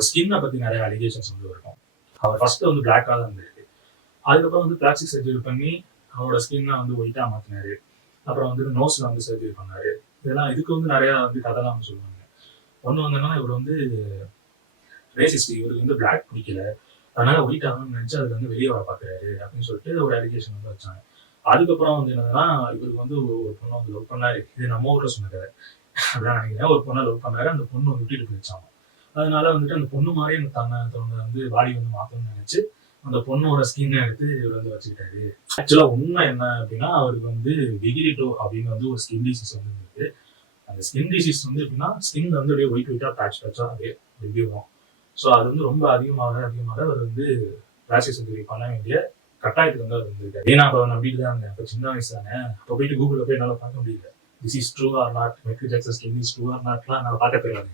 அவரோட ஸ்கின்னை பத்தி நிறைய அலிகேஷன்ஸ் வந்து இருக்கும். அவர் ஃபர்ஸ்ட் வந்து பிளாக்காக தான் இருந்திருக்கு. அதுக்கப்புறம் வந்து பிளாஸ்டிக் சர்ஜரி பண்ணி அவரோட ஸ்கின்னை வந்து ஒயிட்டா மாத்தினாரு. அப்புறம் வந்து நோஸ்ல வந்து சர்ஜரி பண்ணாரு. இதெல்லாம் இதுக்கு வந்து நிறைய வந்து கதைலாம் வந்து சொல்லுவாங்க. ஒண்ணு வந்து என்னன்னா, இவர் வந்து ரேசிஸ்ட், இவருக்கு வந்து பிளாக் பிடிக்கல, அதனால ஒயிட் ஆகணும்னு நினைச்சு அதுல வந்து வெளியே வர பாக்குறாரு அப்படின்னு சொல்லிட்டு ஒரு அலிகேஷன் வந்து வச்சாங்க. அதுக்கப்புறம் வந்து என்னன்னா, இவருக்கு வந்து ஒரு பொண்ணை வந்து லவ் பண்ணாரு. இது நம்ம ஊர்ல சொன்ன கதை அதான் நினைக்கிறேன். ஒரு பொண்ணை லவ் பண்ணாரு, அந்த பொண்ணு விட்டுட்டு போயிடுச்சாங்க. அதனால வந்துட்டு அந்த பொண்ணு மாதிரி தன்னோட வந்து பாடி வந்து மாத்தணும்னு நினைச்சு அந்த பொண்ணோட ஸ்கின் எடுத்து இவர் வந்து வச்சுக்கிட்டாரு. ஆக்சுவலா உண்மை என்ன அப்படின்னா, அவருக்கு வந்து விகிரிட்டோ அப்படின்னு வந்து ஒரு ஸ்கின் டிசீஸ் வந்து இருந்தது. அந்த ஸ்கின் டிசீஸ் வந்து எப்படின்னா, ஸ்கின் வந்து அப்படியே ஒயிட் ஒயிட்டா பேட்ச் பேட்சா அப்படியே எப்படி வரும். ஸோ அது வந்து ரொம்ப அதிகமாக அவர் வந்து பிளாஸ்டிக் சர்ஜரி பண்ண வேண்டிய கட்டாயத்துக்கு வந்து அவர் இருந்திருக்காரு. ஏன்னா அப்போ நான் வீட்டு தான் இருந்தேன். அப்போ சின்ன வயசு தானே. அப்போ போயிட்டு கூகுளில் போய் என்னால் பார்க்க முடியல. This is true or not, Michael Jackson skin is true or நாட்லாம் என்னால் பார்க்க தெரியாது.